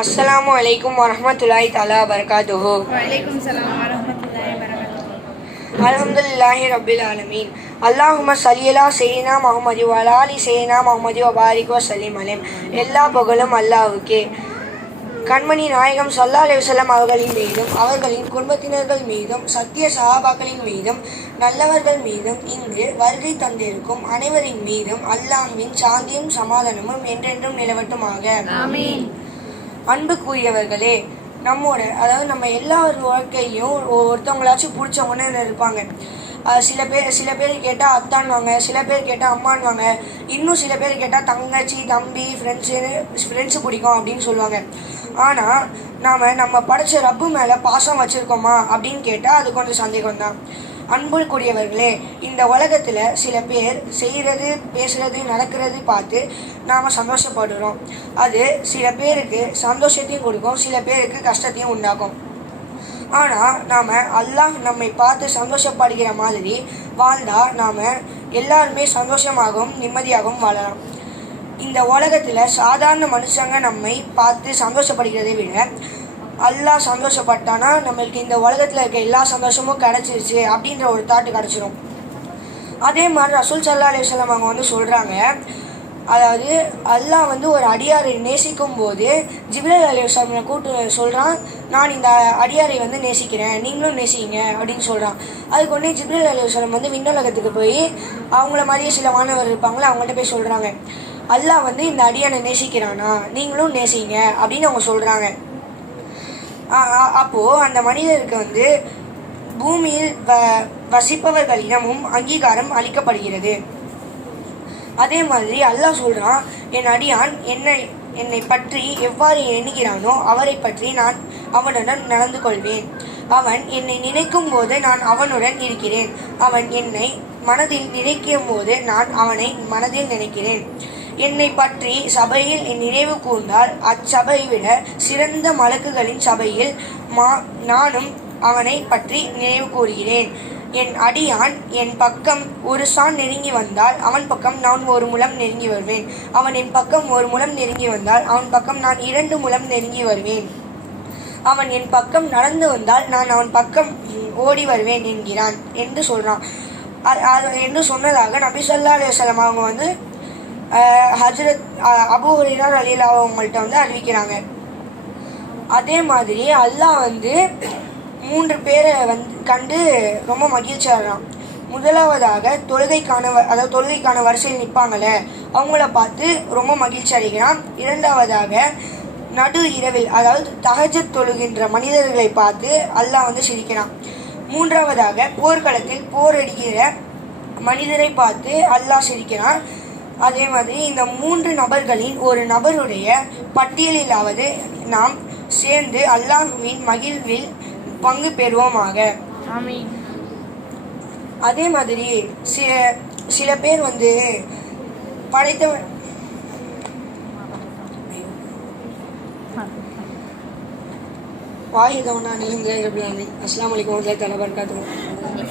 அஸ்ஸலாமு அலைக்கும் சலாம் வரமத்துல்லாஹி வரகாத்துஹு அல்ஹம்துலில்லாஹி ரப்பில் ஆலமீன் அல்லாஹும்ம சல்லியலா செய்யினா முஹம்மதி வலாலி செய்யினா முஹம்மதி வபாரிக் வசல்லிம் அலைம் எல்லா புகழும் அல்லாஹ்வுக்கே கண்மணி நாயகம் சல்லா அலைவசல்லம் அவர்களின் மீதும் அவர்களின் குடும்பத்தினர்கள் மீதும் சத்திய சஹாபாக்களின் மீதும் நல்லவர்கள் மீதும் இங்கு வருகை தந்திருக்கும் அனைவரின் மீதும் அல்லாஹ்வின் சாந்தியும் சமாதானமும் என்றென்றும் நிலவட்டுமாக ஆமீன் அன்புக்குரியவர்களே நம்மோட அதாவது நம்ம எல்லா வாழ்க்கையிலையும் ஒருத்தவங்களாச்சும் பிடிச்சவங்கன்னு இருப்பாங்க? சில பேர் சில பேர் கேட்டால் அத்தான்வாங்க சில பேர் கேட்டால் அம்மான்வாங்க இன்னும் சில பேர் கேட்டால் தங்கச்சி தம்பி ஃப்ரெண்ட்ஸு ஃப்ரெண்ட்ஸு பிடிக்கும் அப்படின்னு சொல்லுவாங்க. ஆனால் நாம் நம்ம படைச்ச ரப்பு மேலே பாசம் வச்சுருக்கோமா அப்படின்னு கேட்டால் அது கொஞ்சம் சந்தேகம் தான் அன்புக்குரியவர்களே இந்த உலகத்தில் சில பேர் செய்கிறது பேசுறது நடக்கிறது பார்த்து நாம் சந்தோஷப்படுறோம். அது சில பேருக்கு சந்தோஷத்தையும் கொடுக்கும் சில பேருக்கு கஷ்டத்தையும் உண்டாக்கும். ஆனால் நாம் அல்லாஹ் நம்மை பார்த்து சந்தோஷப்படுகிற மாதிரி வாழ்ந்தால் நாம் எல்லாருமே சந்தோஷமாகவும் நிம்மதியாகவும் வாழலாம். இந்த உலகத்தில் சாதாரண மனுஷங்க நம்மை பார்த்து சந்தோஷப்படுகிறதை விட அல்லாஹ் சந்தோஷப்பட்டானா? நம்மளுக்கு இந்த உலகத்தில் இருக்க எல்லா சந்தோஷமும் கிடச்சிருச்சு அப்படின்ற ஒரு தாட்டு கிடச்சிரும். அதே மாதிரி ரசூல் சல்லா அலிஸ்லாம் அவங்க வந்து சொல்கிறாங்க அதாவது அல்லாஹ் வந்து ஒரு அடியாரை நேசிக்கும் போது ஜிப்ரல் அலிஸ்லாமில் கூட்டு சொல்கிறான் நான் இந்த அடியாரை வந்து நேசிக்கிறேன் நீங்களும் நேசிங்க அப்படின்னு சொல்கிறான் அதுக்கு உடனே ஜிப்ரல் அலிஸ்லாம் வந்து விண்ணுலகத்துக்கு போய் அவங்கள மாதிரியே சில மாணவர் இருப்பாங்களே அவங்கள்ட்ட போய் சொல்கிறாங்க அல்லாஹ் வந்து இந்த அடியானை நேசிக்கிறானா? நீங்களும் நேசிங்க அப்படின்னு அவங்க சொல்கிறாங்க அப்போது அந்த மனிதருக்கு வந்து பூமியில் வ வசிப்பவர்களிடமும் அங்கீகாரம் அளிக்கப்படுகிறது. அதே மாதிரி அல்லாஹ் சொல்கிறான் என் அடியான் என்னை என்னை பற்றி எவ்வாறு எண்ணுகிறானோ அவரை பற்றி நான் அவனுடன் நடந்து கொள்வேன். அவன் என்னை நினைக்கும் போது நான் அவனுடன் இருக்கிறேன். அவன் என்னை மனதில் நினைக்கும் போது நான் அவனை மனதில் நினைக்கிறேன். என்னை பற்றி சபையில் என் நினைவு கூர்ந்தால் அச்சபையை விட சிறந்த மலக்குகளின் சபையில் மா நானும் அவனை பற்றி நினைவு கூறுகிறேன். என் அடியான் என் பக்கம் ஒரு சான் நெருங்கி வந்தால் அவன் பக்கம் நான் ஒரு முலம் நெருங்கி வருவேன். அவன் என் பக்கம் ஒரு முலம் நெருங்கி வந்தால் அவன் பக்கம் நான் இரண்டு முலம் நெருங்கி வருவேன். அவன் என் பக்கம் நடந்து வந்தால் நான் அவன் பக்கம் ஓடி வருவேன் என்கிறான் என்று சொல்கிறான் என்று சொன்னதாக நபி சொல்லா அலுவலம் அவங்க வந்து ஹஜரத் அஹ், அபூ அலிலா அவங்கள்ட்ட வந்து அறிவிக்கிறாங்க. அதே மாதிரி அல்லாஹ் வந்து மூன்று பேரை வந்து கண்டு ரொம்ப மகிழ்ச்சியாகிறான் முதலாவதாக தொழுகைக்கான வ- அதாவது தொழுகைக்கான வரிசையில் நிற்பாங்களே அவங்கள பார்த்து ரொம்ப மகிழ்ச்சி அடைகிறான். இரண்டாவதாக நடு இரவில் அதாவது தஹஜத் தொழுகின்ற மனிதர்களை பார்த்து அல்லாஹ் வந்து சிரிக்கிறான். மூன்றாவதாக போர்க்களத்தில் போரடிக்கிற மனிதரை பார்த்து அல்லாஹ் சிரிக்கிறான். அதே மாதிரி இந்த மூன்று நபர்களின் ஒரு நபருடைய பட்டியலிலாவது நாம் சேர்ந்து அல்லாஹுவின் மகிழ்வில் பங்கு பெறுவோமாக. அதே மாதிரி சில சில பேர் வந்து படைத்தவன் வாஹிதவனா நிலங்க அஸ்லாம் வலைக்கம் வரமத்துல்லாஹி தஆலா வபரகாத்துஹு.